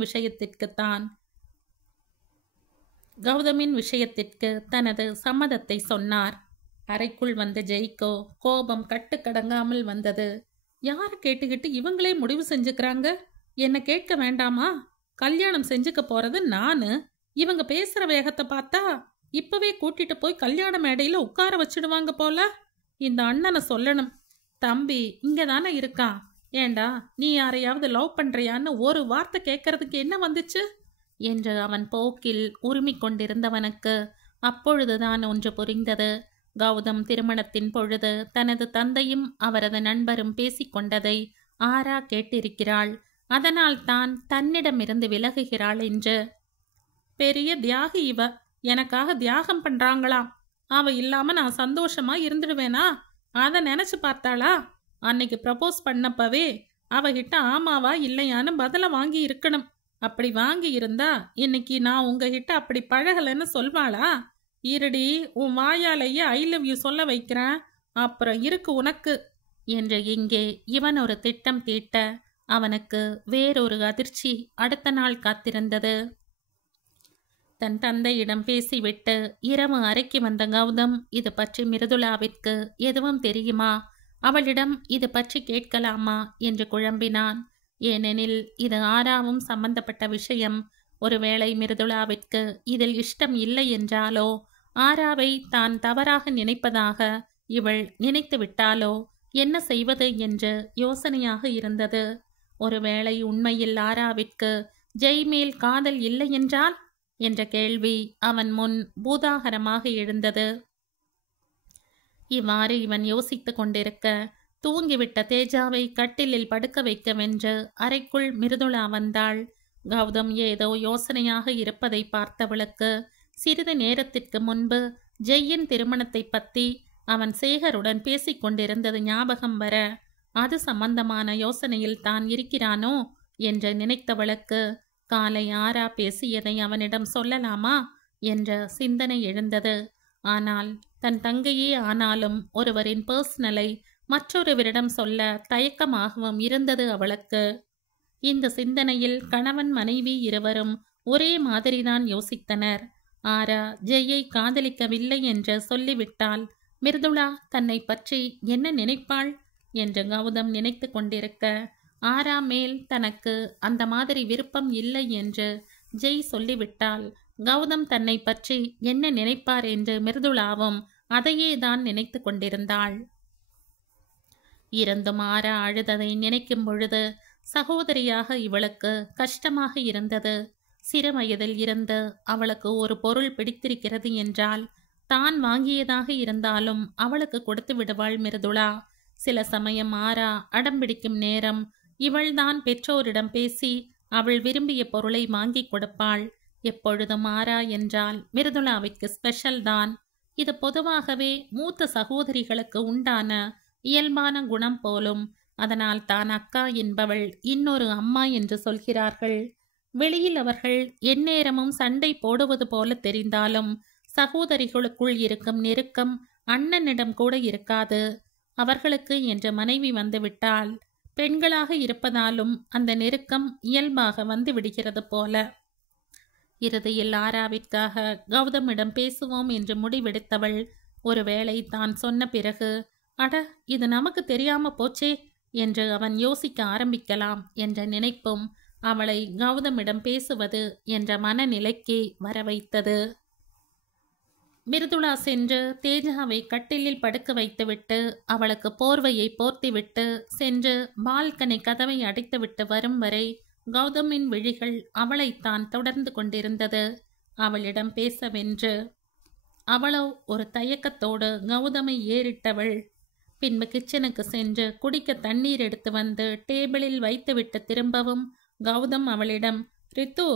விஷயத்திற்கு தனது சம்மதத்தை சொன்னார். அறைக்குள் வந்த ஜெய்க்கோ கோபம் கட்டுக்கடங்காமல் வந்தது. யாரை கேட்டுக்கிட்டு இவங்களே முடிவு செஞ்சுக்கிறாங்க? என்ன கேட்க வேண்டாமா? கல்யாணம் செஞ்சுக்க போறது நானு. இவங்க பேசுற வேகத்தை பார்த்தா இப்பவே கூட்டிட்டு போய் கல்யாண மேடையில உட்கார வச்சிடுவாங்க போல. இந்த அண்ணனை சொல்லணும், தம்பி இங்க தானே இருக்கான், ஏண்டா நீ யாரையாவது லவ் பண்றியான்னு ஒரு வார்த்தை கேட்கறதுக்கு என்ன வந்துச்சு என்று அவன் போக்கில் உரிமிக் கொண்டிருந்தவனுக்கு அப்பொழுதுதான் ஒன்று புரிந்தது. கௌதம் திருமணத்தின் பொழுது தனது தந்தையும் அவரது நண்பரும் பேசிக்கொண்டதை ஆரா கேட்டிருக்கிறாள். அதனால் தான் தன்னிடமிருந்து விலகுகிறாள் என்று. பெரிய தியாகி இவ, எனக்காக தியாகம் பண்றாங்களாம். அவ இல்லாம நான் சந்தோஷமா இருந்துடுவேனா? அதை நினைச்சு பார்த்தாளா? அன்னைக்கு ப்ரப்போஸ் பண்ணப்பவே அவகிட்ட ஆமாவா இல்லையான்னு பதில வாங்கி இருக்கணும். அப்படி வாங்கி இருந்தா இன்னைக்கு நான் உங்ககிட்ட அப்படி பழகலன்னு சொல்வாளா? இருடி, உன் வாயாலேயே ஐ லவ் யூ சொல்ல வைக்கிறேன், அப்புறம் இருக்கு உனக்கு என்று இங்கே இவன் ஒரு திட்டம் தீட்ட அவனுக்கு வேறொரு அதிர்ச்சி அடுத்த நாள் காத்திருந்தது. தன் தந்தையிடம் பேசிவிட்டு இரவு அறைக்கு வந்த கௌதம் இது பற்றி மிருதுளாவிற்கு எதுவும் தெரியுமா, அவளிடம் இது பற்றி கேட்கலாமா என்று குழம்பினான். ஏனெனில் இது ஆராவும் சம்பந்தப்பட்ட விஷயம். ஒருவேளை மிருதுளாவிற்கு இதில் இஷ்டம் இல்லை என்றாலோ, ஆராவை தான் தவறாக நினைப்பதாக இவள் நினைத்து விட்டாலோ என்ன செய்வது என்று யோசனையாக இருந்தது. ஒருவேளை உண்மையில் ஆராவிற்கு ஜெய் மேல் காதல் இல்லை என்றால் என்ற கேள்வி அவன் முன் பூதாகரமாக எழுந்தது. இவ்வாறு இவன் யோசித்து கொண்டிருக்க தூங்கிவிட்ட தேஜாவை கட்டிலில் படுக்க வைக்கவென்று அறைக்குள் மிருதுளா வந்தாள். கௌதம் ஏதோ யோசனையாக இருப்பதை பார்த்தவளுக்கு சிறிது நேரத்திற்கு முன்பு ஜெய்யின் திருமணத்தை பற்றி அவன் சேகருடன் பேசிக்கொண்டிருந்தது ஞாபகம் வர, அது சம்பந்தமான யோசனையில் தான் இருக்கிறானோ என்று நினைத்தவளுக்கு காலை ஆரா பேசியதை அவனிடம் சொல்லலாமா என்ற சிந்தனை எழுந்தது. ஆனால் தன் தங்கையே ஆனாலும் ஒருவரின் பர்சனலை மற்றொருவரிடம் சொல்ல தயக்கமாகவும் இருந்தது அவளுக்கு. இந்த சிந்தனையில் கணவன் மனைவி இருவரும் ஒரே மாதிரிதான் யோசித்தனர். ஆரா ஜெய்யை காதலிக்கவில்லை என்று சொல்லிவிட்டால் மிருதுளா தன்னை பற்றி என்ன நினைப்பாள் என்று கௌதம் நினைத்து கொண்டிருக்க, ஆரா மேல் தனக்கு அந்த மாதிரி விருப்பம் இல்லை என்று ஜெய் சொல்லிவிட்டால் கௌதம் தன்னை பற்றி என்ன நினைப்பார் என்று மிருதுளாவும் அதையே தான் நினைத்து கொண்டிருந்தாள். இருந்தும் ஆரா அழுததை நினைக்கும் பொழுது சகோதரியாக இவளுக்கு கஷ்டமாக இருந்தது. சிறு வயதில் இருந்து அவளுக்கு ஒரு பொருள் பிடித்திருக்கிறது என்றால் தான் வாங்கியதாக இருந்தாலும் அவளுக்கு கொடுத்து விடுவாள் மிருதுளா. சில சமயம் ஆரா அடம்பிடிக்கும் நேரம் இவள்தான் பெற்றோரிடம் பேசி அவள் விரும்பிய பொருளை வாங்கி கொடுப்பாள். எப்பொழுதும் ஆரா என்றால் மிருதுளாவிற்கு ஸ்பெஷல் தான். இது பொதுவாகவே மூத்த சகோதரிகளுக்கு உண்டான இயல்பான குணம் போலும். அதனால் தான் அக்கா என்பவள் இன்னொரு அம்மா என்று சொல்கிறார்கள். வெளியில் அவர்கள் எந்நேரமும் சண்டை போடுவது போல தெரிந்தாலும் சகோதரிகளுக்குள் இருக்கும் நெருக்கம் அண்ணனிடம் கூட இருக்காது. அவர்களுக்கு என்ற மனைவி வந்துவிட்டால் பெண்களாக இருப்பதாலும் அந்த நெருக்கம் இயல்பாக வந்து விடுகிறது போல. இறுதியில் ஆராவிற்காக கௌதமிடம் பேசுவோம் என்று முடிவெடுத்தவள் ஒருவேளை தான் சொன்ன பிறகு அட இது நமக்கு தெரியாம போச்சே என்று அவன் யோசிக்க ஆரம்பிக்கலாம் என்ற நினைப்பும் அவளை கௌதமிடம் பேசுவது என்ற மனநிலைக்கு வர வைத்தது. மிருதுளா சென்று தேஜாவை கட்டிலில் படுக்க வைத்துவிட்டு அவளுக்கு போர்வையை போர்த்திவிட்டு சென்று பால்கனி கதவை அடைத்துவிட்டு வரும் வரை கௌதமின் விழிகள் அவளைத்தான் தொடர்ந்து கொண்டிருந்தது. அவளிடம் பேசவென்று அவளோ ஒரு தயக்கத்தோடு கௌதமை ஏறிட்டவள். பின்பு கிச்சனுக்கு சென்று குடிக்க தண்ணீர் எடுத்து வந்து டேபிளில் வைத்துவிட்டு திரும்பவும் கௌதம் அவளிடம், ரித்து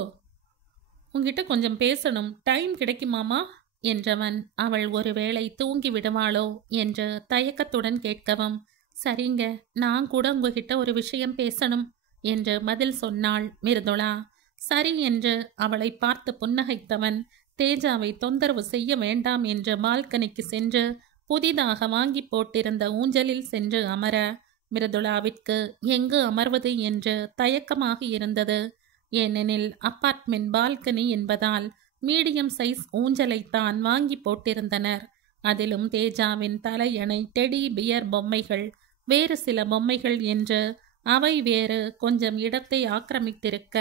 உன்கிட்ட கொஞ்சம் பேசணும், டைம் கிடைக்குமாமா என்றவன் அவள் ஒருவேளை தூங்கி விடுவாளோ என்று தயக்கத்துடன் கேட்கவும், சரிங்க, நான் கூட உங்ககிட்ட ஒரு விஷயம் பேசணும் என்று பதில் சொன்னாள் மிருதுளா. சரி என்று அவளை பார்த்து புன்னகைத்தவன் தேஜாவை தொந்தரவு செய்ய வேண்டாம் என்று பால்கனிக்கு சென்று புதிதாக வாங்கி போட்டிருந்த ஊஞ்சலில் சென்று அமர மிருதுளாவிற்கு எங்கு அமர்வது என்று தயக்கமாக இருந்தது. ஏனெனில் அப்பார்ட்மெண்ட் பால்கனி என்பதால் மீடியம் சைஸ் ஊஞ்சலைத்தான் வாங்கி போட்டிருந்தனர். அதிலும் தேஜாவின் தலையணை, டெடி பியர் பொம்மைகள், வேறு சில பொம்மைகள் என்று அவை வேறு கொஞ்சம் இடத்தை ஆக்கிரமித்திருக்க,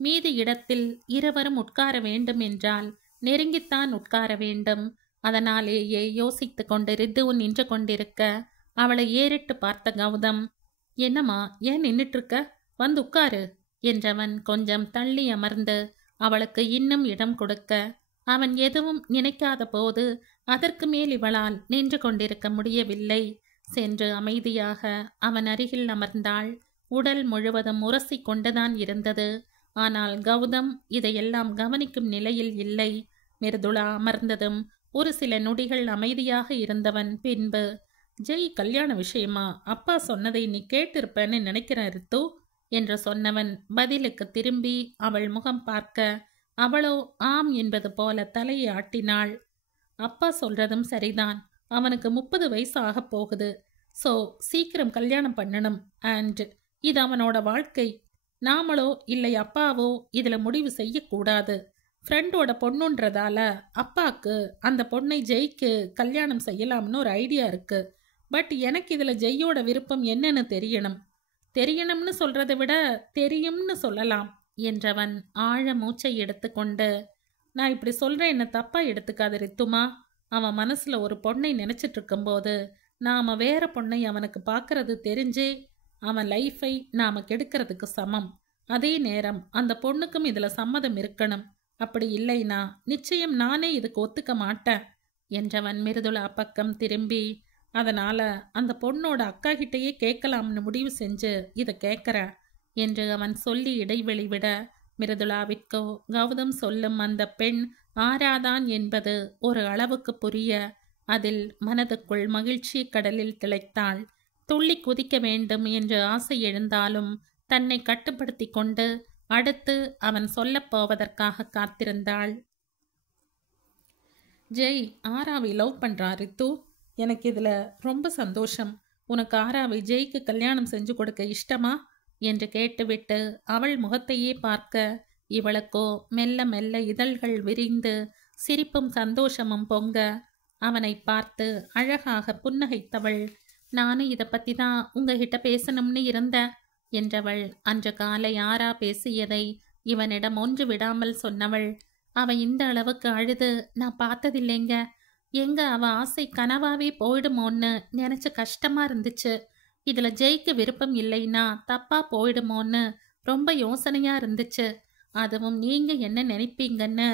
மீதி இடத்தில் இருவரும் உட்கார வேண்டும் என்றால் நெருங்கித்தான் உட்கார வேண்டும். அதனாலேயே யோசித்து கொண்டு ரித்து நின்று கொண்டிருக்க அவளை ஏறிட்டு பார்த்த கௌதம், என்னம்மா ஏன் நின்றுட்டுருக்க, வந்து உட்காரு என்றவன் கொஞ்சம் தள்ளி அமர்ந்து அவளுக்கு இன்னும் இடம் கொடுக்க, அவன் எதுவும் நினைக்காத போது அதற்கு மேல் இவளால் நின்று கொண்டிருக்க முடியவில்லை. சென்று அமைதியாக அவன் அருகில் அமர்ந்தாள். உடல் முழுவதும் உரசி கொண்டுதான் இருந்தது. ஆனால் கௌதம் இதையெல்லாம் கவனிக்கும் நிலையில் இல்லை. மிருதுளா அமர்ந்ததும் ஒரு சில நொடிகள் அமைதியாக இருந்தவன் பின்பு, ஜெய் கல்யாண விஷயமா அப்பா சொன்னதை நீ கேட்டிருப்பேன்னு நினைக்கிறேன் ரித்து என்று சொன்னவன் பதிலுக்கு திரும்பி அவள் முகம் பார்க்க அவளோ ஆம் என்பது போல தலையை ஆட்டினாள். அப்பா சொல்றதும் சரிதான், அவனுக்கு 30 வயசு ஆக போகுது. ஸோ சீக்கிரம் கல்யாணம் பண்ணணும். அண்ட் இது அவனோட வாழ்க்கை. நாமளோ இல்லை அப்பாவோ இதில் முடிவு செய்யக்கூடாது. ஃப்ரெண்டோட பொண்ணுன்றதால அப்பாவுக்கு அந்த பொண்ணை ஜெய்க்கு கல்யாணம் செய்யலாம்னு ஒரு ஐடியா இருக்கு. பட் எனக்கு இதில் ஜெய்யோட விருப்பம் என்னன்னு தெரியணும்னு சொல்றதை விட தெரியும்னு சொல்லலாம் என்றவன் ஆழ மூச்சை எடுத்துக்கொண்டு, நான் இப்படி சொல்கிறேன், என்ன தப்பா எடுத்துக்காத ரித்துமா. அவன் மனசில் ஒரு பொண்ணை நினச்சிட்டு இருக்கும்போது நாம் வேற பொண்ணை அவனுக்கு பார்க்கறது தெரிஞ்சே அவன் லைஃபை நாம் கெடுக்கிறதுக்கு சமம். அதே நேரம் அந்த பொண்ணுக்கும் இதில் சம்மதம் இருக்கணும். அப்படி இல்லைனா நிச்சயம் நானே இதுக்கு ஒத்துக்க மாட்டேன் என்றவன் மிருதுளா பக்கம் திரும்பி, அதனால அந்த பொண்ணோட அக்கா கிட்டையே கேட்கலாம்னு முடிவு செஞ்சு இதை கேட்குற என்று அவன் சொல்லி இடைவெளி விட, மிருதுளாவிற்கோ கௌதம் சொல்லும் அந்த பெண் ஆராதான் என்பது ஒரு அளவுக்கு புரிய அதில் மனதுக்குள் மகிழ்ச்சி கடலில் திளைத்தாள். துள்ளி குதிக்க வேண்டும் என்று ஆசை எழுந்தாலும் தன்னை கட்டுப்படுத்தி கொண்டு அடுத்து அவன் சொல்லப்போவதற்காக காத்திருந்தாள். ஜெய் ஆராவை லவ் பண்ணுறா ரித்து, எனக்கு இதில் ரொம்ப சந்தோஷம். உனக்கு ஆராவை ஜெய்க்கு கல்யாணம் செஞ்சு கொடுக்க இஷ்டமா என்று கேட்டுவிட்டு அவள் முகத்தையே பார்க்க இவளுக்கோ மெல்ல மெல்ல இதழ்கள் விரிந்து சிரிப்பும் சந்தோஷமும் பொங்க அவனை பார்த்து அழகாக புன்னகைத்தவள், நானும் இதை பற்றி தான் உங்ககிட்ட பேசணும்னு இருந்தேன் என்றவள் அன்று காலை ஆரா பேசியதை இவனிடம் ஒன்று விடாமல் சொன்னவள். அவ இந்த அளவுக்கு அழுது நான் பார்த்ததில்லைங்க. எங்க அவ ஆசை கனவாவே போயிடுமோன்னு நினைச்சு கஷ்டமா இருந்துச்சு. இதுல ஜெய்க்கு விருப்பம் இல்லைன்னா தப்பா போயிடுமோன்னு ரொம்ப யோசனையா இருந்துச்சு. அதுவும் நீங்க என்ன நினைப்பீங்கன்னு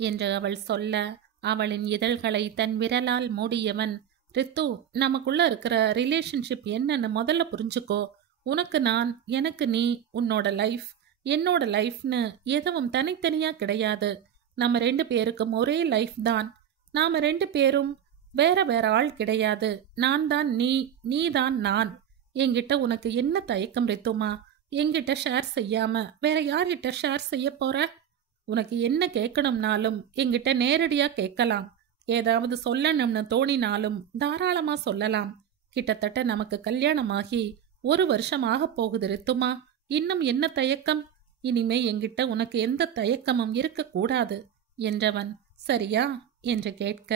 என்று அவள் சொல்ல அவளின் இதழ்களை தன் விரலால் மூடியவன், ரித்து நமக்குள்ள இருக்கிற ரிலேஷன்ஷிப் என்னன்னு முதல்ல புரிஞ்சுக்கோ. உனக்கு நான், எனக்கு நீ, உன்னோட லைஃப், என்னோட லைஃப்னு எதுவும் தனித்தனியா கிடையாது. நம்ம 2 பேருக்கும் ஒரே லைஃப் தான். நாம 2 பேரும் வேற வேற ஆள் கிடையாது. நான் தான் நீ, நீ தான் நான். என்கிட்ட உனக்கு என்ன தயக்கம் ரித்துமா? என்கிட்ட ஷேர் செய்யாம வேற யார்கிட்ட ஷேர் செய்ய போற? உனக்கு என்ன கேட்கணும்னாலும் என்கிட்ட நேரடியா கேட்கலாம். ஏதாவது சொல்லணும்னு தோணினாலும் தாராளமா சொல்லலாம். கிட்டத்தட்ட நமக்கு கல்யாணமாகி 1 வருஷம் ஆகப் போகுது ரித்துமா. இன்னும் என்ன தயக்கம்? இனிமே என்கிட்ட உனக்கு எந்த தயக்கமும் இருக்கக்கூடாது என்றவன் சரியா என்று கேட்க,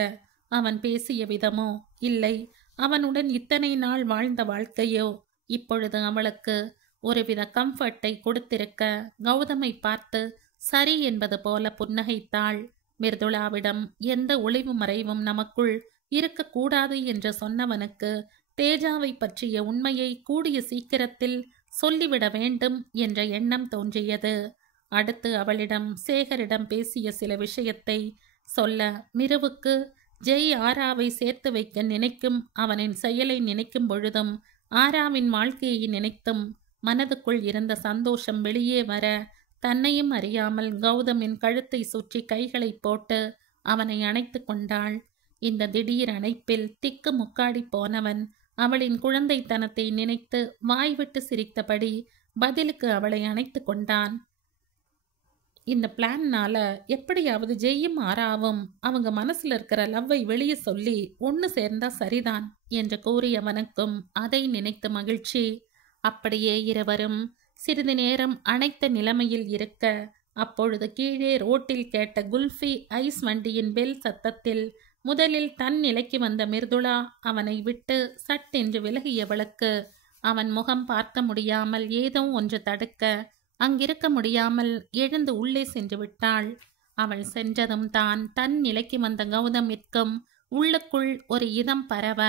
அவன் பேசிய விதமோ, இல்லை அவனுடன் இத்தனை நாள் வாழ்ந்த வாழ்க்கையோ இப்பொழுது அவளுக்கு ஒருவித கம்ஃபர்ட்டை கொடுத்திருக்க, கௌதமை பார்த்து சரி என்பது போல புன்னகைத்தாள். மிர்துளாவிடம் எந்த ஒளிவு மறைவும் நமக்குள் இருக்கக்கூடாது என்று சொன்னவனுக்கு தேஜாவை பற்றிய உண்மையை கூடிய சீக்கிரத்தில் சொல்லிவிட வேண்டும் என்ற எண்ணம் தோன்றியது. அடுத்து அவளிடம் சேகரிடம் பேசிய சில விஷயத்தை சொல்ல மிருவுக்கு ஜெய் ஆராவை சேர்த்து வைக்க நினைக்கும் அவனின் செயலை நினைக்கும் பொழுதும் ஆராவின் வாழ்க்கையை நினைத்தும் மனதுக்குள் இருந்த சந்தோஷம் வெளியே வர, தன்னையும் அறியாமல் கௌதமின் கழுத்தை சுற்றி கைகளை போட்டு அவனை அணைத்து கொண்டாள். இந்த திடீர் அணைப்பில் திக்கு முக்காடி போனவன் அவளின் குழந்தைத்தனத்தை நினைத்து வாய்விட்டு சிரித்தபடி பதிலுக்கு அவளை அணைத்து கொண்டான். இந்த பிளான்னால எப்படியாவது ஜெய்யும் ஆராவும் அவங்க மனசுல இருக்கிற லவ்வை வெளியே சொல்லி ஒன்று சேர்ந்தா சரிதான் என்று கூறியவனுக்கும் அதை நினைத்து மகிழ்ச்சி. அப்படியே இருவரும் சிறிது நேரம் அணைத்த நிலைமையில் இருக்க, அப்பொழுது கீழே ரோட்டில் கேட்ட குல்ஃபி ஐஸ் வண்டியின் பெல் சத்தத்தில் முதலில் தன் நிலைக்கு வந்த மிர்துளா அவனை விட்டு சட்டென்று விலகியவளுக்கு அவன் முகம் பார்க்க முடியாமல் ஏதோ ஒன்று தடுக்க, அங்கிருக்க முடியாமல் எழுந்து உள்ளே சென்று விட்டாள். அவள் சென்றதும் தான் தன் நிலைக்கு வந்த கௌதமிற்கும் உள்ளுக்குள் ஒரு இதம் பரவ,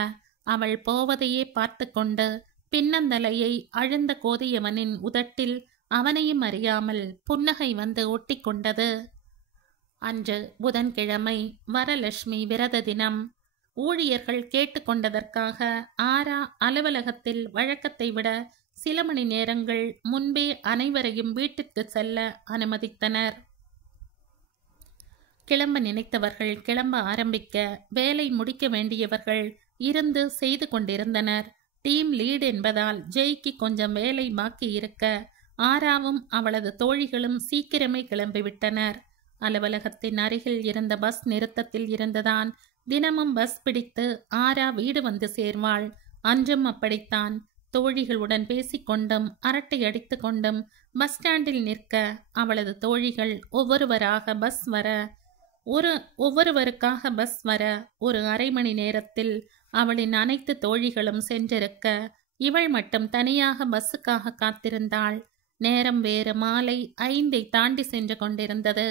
அவள் போவதையே பார்த்து கொண்டு பின்னந்தலையை அழுந்த கோதியவனின் உதட்டில் அவனையும் அறியாமல் புன்னகை வந்து ஒட்டி கொண்டது. அன்று புதன்கிழமை, வரலட்சுமி விரத தினம். ஊழியர்கள் கேட்டுக்கொண்டதற்காக ஆரா அலுவலகத்தில் வழக்கத்தை விட சில மணி நேரங்கள் முன்பே அனைவரையும் வீட்டுக்கு செல்ல அனுமதித்தனர். கிளம்ப நினைத்தவர்கள் கிளம்ப ஆரம்பிக்க, வேலை முடிக்க வேண்டியவர்கள் இருந்து செய்து கொண்டிருந்தனர். டீம் லீட் என்பதால் ஜெய்க்கு கொஞ்சம் வேலை பாக்கி இருக்க, ஆராவும் அவளது தோழிகளும் சீக்கிரமே கிளம்பிவிட்டனர். அலுவலகத்தின் அருகில் இருந்த பஸ் நிறுத்தத்தில் இருந்துதான் தினமும் பஸ் பிடித்து ஆரா வீடு வந்து சேர்வாள். அன்றும் அப்படித்தான். தோழிகளுடன் பேசிக்கொண்டும் அரட்டை அடித்து கொண்டும் பஸ் ஸ்டாண்டில் நிற்க, அவளது தோழிகள் ஒவ்வொருவருக்காக பஸ் வர ஒரு அரை மணி நேரத்தில் அவளின் அனைத்து தோழிகளும் சென்றிருக்க, இவள் மட்டும் தனியாக பஸ்ஸுக்காக காத்திருந்தாள். நேரம் வேறு மாலை 5 தாண்டி சென்று கொண்டிருந்தது.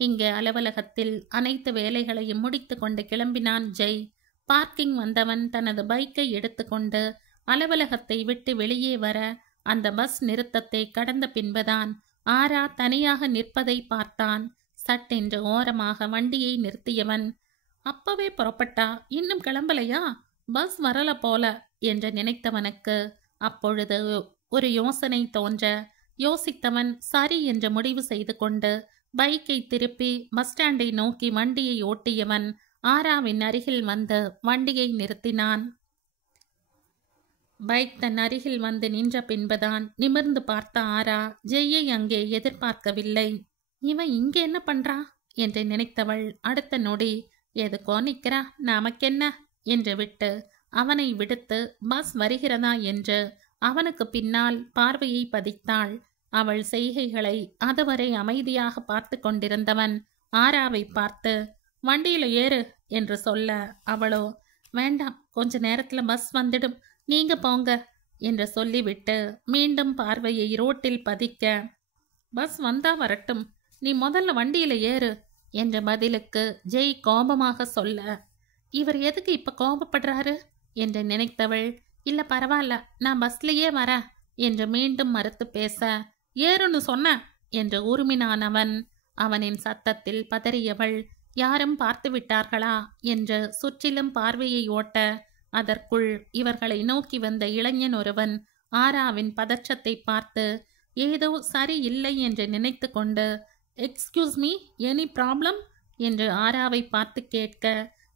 இங்கே அலுவலகத்தில் அனைத்து வேலைகளையும் முடித்து கொண்டு கிளம்பினான் ஜெய். பார்க்கிங் வந்தவன் தனது பைக்கை எடுத்துக்கொண்டு அலுவலகத்தை விட்டு வெளியே வர, அந்த பஸ் நிறுத்தத்தை கடந்த பின்புதான் ஆரா தனியாக நிற்பதை பார்த்தான். சட்டென்று ஓரமாக வண்டியை நிறுத்தியவன், அப்பவே புறப்பட்டா இன்னும் கிளம்பலையா? பஸ் வரல போல என்று நினைத்தவனுக்கு அப்பொழுது ஒரு யோசனை தோன்ற, யோசித்தவன் சரி என்று முடிவு செய்து கொண்டு பைக்கை திருப்பி பஸ் ஸ்டாண்டை நோக்கி வண்டியை ஓட்டியவன் ஆராவின் அருகில் வந்து வண்டியை நிறுத்தினான். பைக் தன் அருகில் வந்து நின்ற பின்புதான் நிமிர்ந்து பார்த்த ஆரா ஜெய்யை அங்கே எதிர்பார்க்கவில்லை. இவன் இங்கே என்ன பண்றா என்று நினைத்தவள் அடுத்த நொடி, எதுக்கோ நிற்கிறா, நமக்கென்ன என்று விட்டு அவனை விடுத்து பஸ் வருகிறதா என்று அவனுக்கு பின்னால் பார்வையை பதித்தாள். அவள் செய்கைகளை அதுவரை அமைதியாக பார்த்து கொண்டிருந்தவன் ஆராவை பார்த்து, வண்டியில ஏறு என்று சொல்ல, அவளோ வேண்டாம், கொஞ்ச நேரத்துல பஸ் வந்துடும், நீங்க போங்க என்று சொல்லிவிட்டு மீண்டும் பார்வையை ரோட்டில் பதிக்க, பஸ் வந்தா வரட்டும், நீ முதல்ல வண்டியில ஏறு என்ற பதிலுக்கு ஜெய் கோபமாக சொல்ல, இவர் எதுக்கு இப்ப கோபப்படுறாரு என்று நினைத்தவள், இல்ல பரவாயில்ல, நான் பஸ்லயே வரேன் என்று மீண்டும் மறுத்து பேச, ஏறுன்னு சொன்ன என்று உருமினான் அவன். அவனின் சத்தத்தில் பதறியவள், யாரும் பார்த்து விட்டார்களா என்று சுற்றிலும் பார்வையை ஓட்ட, அதற்குள் இவர்களை நோக்கி வந்த இளைஞன் ஒருவன் ஆராவின் பதற்றத்தை பார்த்து, ஏதோ சரியில்லை என்று நினைத்து கொண்டு, எக்ஸ்கியூஸ் மீ, எனி ப்ராப்ளம் என்று ஆராவை பார்த்து கேட்க,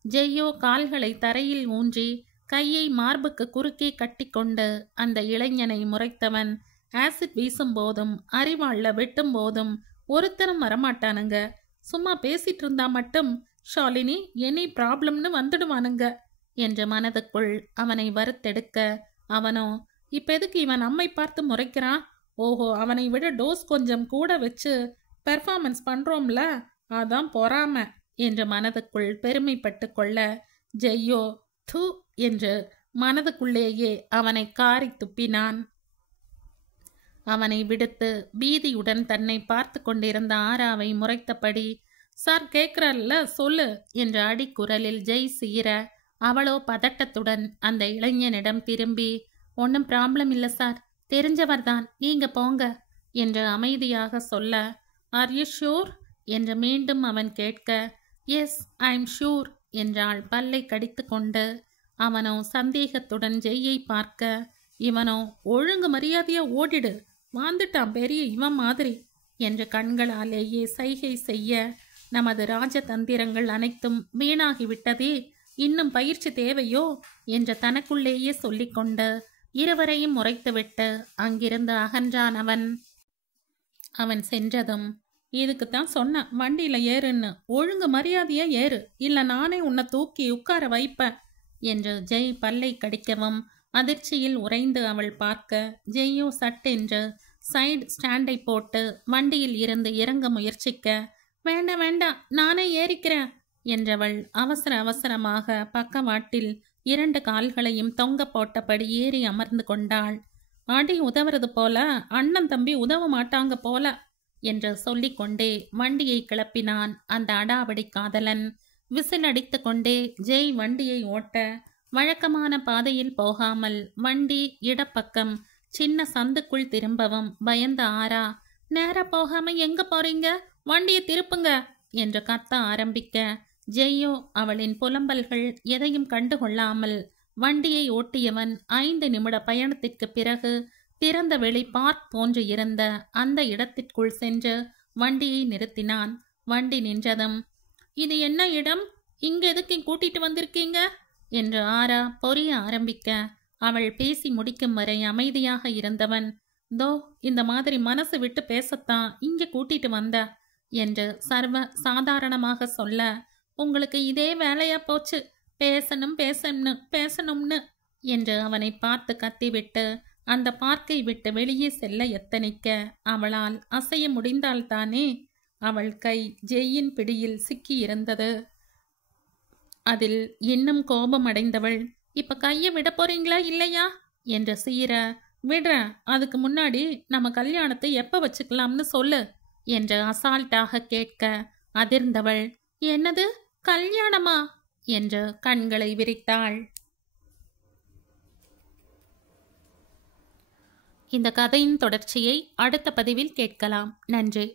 ஜெய்யோ கால்களை தரையில் ஊன்றி கையை மார்புக்கு குறுக்கே கட்டிக்கொண்டு அந்த இளைஞனை முறைத்தவன், ஆசிட் வீசும் போதும் அறிவாள்ல வெட்டும் போதும் ஒருத்தரும் வரமாட்டானுங்க. சும்மா பேசிட்டு இருந்தா மட்டும் ஷாலினி எனி ப்ராப்ளம்னு வந்துடுவானுங்க என்று மனதுக்குள் அவனை வறுத்தெடுக்க, அவனோ இப்ப எதுக்கு இவன் நம்மை பார்த்து முறைக்கிறான்? ஓஹோ, அவனை விட டோஸ் கொஞ்சம் கூட வச்சு பெர்ஃபார்மன்ஸ் பண்றோம்ல, அதான் பொறாம என்று மனதுக்குள் பெருமைப்பட்டு கொள்ள, ஜெய்யோ தூ என்று மனதுக்குள்ளேயே அவனை காரி துப்பினான். அவனை விடுத்து பீதியுடன் தன்னை பார்த்து கொண்டிருந்த ஆராவை முறைத்தபடி, சார் கேட்கிறார்ல சொல்லு என்ற அடிக்குரலில் ஜெய் சீர, அவளோ பதட்டத்துடன் அந்த இளைஞனிடம் திரும்பி, ஒன்றும் ப்ராப்ளம் இல்லை சார், தெரிஞ்சவர்தான், நீங்க போங்க என்று அமைதியாக சொல்ல, ஆர் யூ ஷூர் என்று மீண்டும் அவன் கேட்க, எஸ் ஐ எம் ஷூர் என்றாள் பல்லை கடித்து கொண்டு. அவனோ சந்தேகத்துடன் ஜெய்யை பார்க்க, இவனோ ஒழுங்கு மரியாதையா ஓடிடு, வாழ்ந்துட்டான் பெரிய இவன் மாதிரி என்று கண்களாலேயே சைகை செய்ய, நமது ராஜதந்திரங்கள் அனைத்தும் வீணாகிவிட்டதே, இன்னும் பயிற்சி தேவையோ என்று தனக்குள்ளேயே சொல்லிக்கொண்டு இருவரையும் முறைத்துவிட்டு அங்கிருந்து அகன்றான் அவன். அவன் சென்றதும், இதுக்குத்தான் சொன்ன வண்டியில ஏறுன்னு, ஒழுங்கு மரியாதையா ஏறு, இல்ல நானே உன்னை தூக்கி உட்கார வைப்பேன் என்று ஜெய் பல்லை கடிக்கவும் அதிர்ச்சியில் உறைந்து அவள் பார்க்க, ஜெய்யோ சட்டென்று சைடு ஸ்டாண்டை போட்டு வண்டியில் இருந்து இறங்க முயற்சிக்க, வேண்டாம் வேண்டாம் நானே ஏறிக்கிறேன் என்றவள் அவசர அவசரமாக பக்கவாட்டில் 2 கால்களையும் தொங்க போட்டபடி ஏறி அமர்ந்து கொண்டாள். அடி உதவுறது போல அண்ணன் தம்பி உதவ மாட்டாங்க போல என்று சொல்லிக்கொண்டே வண்டியை கிளப்பினான் அந்த அடாவடி காதலன். விசில் அடித்து கொண்டே ஜெய் வண்டியை ஓட்ட, வழக்கமான பாதையில் போகாமல் வண்டி இடப்பக்கம் சின்ன சந்துக்குள் திரும்பவும் பயந்த ஆரா, நேரா போகாம எங்க போறீங்க, வண்டியை திருப்புங்க என்று கத்த ஆரம்பிக்க, ஜெய்யோ அவளின் புலம்பல்கள் எதையும் கண்டுகொள்ளாமல் வண்டியை ஓட்டியவன் 5 நிமிட பயணத்திற்கு பிறகு திறந்த வெளி பார்க் போன்று இருந்த அந்த இடத்திற்குள் சென்று வண்டியை நிறுத்தினான். வண்டி நின்றதும், இது என்ன இடம், இங்க எதுக்கு கூட்டிட்டு வந்திருக்கீங்க என்று ஆரா பொரிய ஆரம்பிக்க, அவள் பேசி முடிக்கும் வரை அமைதியாக இருந்தவன், தோ இந்த மாதிரி மனசு விட்டு பேசத்தான் இங்க கூட்டிட்டு வந்த என்று சர்வ சாதாரணமாக சொல்ல, உங்களுக்கு இதே வேலையா போச்சு, பேசணும் பேசணும் பேசணும்னு என்று அவனை பார்த்து கத்திவிட்டு அந்த பார்க்கை விட்டு வெளியே செல்ல எத்தனிக்க, அவளால் அசைய முடிந்தால்தானே. அவள் கை ஜெய்யின் பிடியில் சிக்கி இருந்தது. அதில் இன்னும் கோபம் அடைந்தவள், இப்ப கையை விட போறீங்களா இல்லையா என்று சீர, விடுறேன், அதுக்கு முன்னாடி நம்ம கல்யாணத்தை எப்ப வச்சுக்கலாம்னு சொல்லு என்று அசால்ட்டாக கேட்க, அதிர்ந்தவள், என்னது கல்யாணமா என்று கண்களை விரித்தாள். இந்த கதையின் தொடர்ச்சியை அடுத்த பதிவில் கேட்கலாம். நன்றி.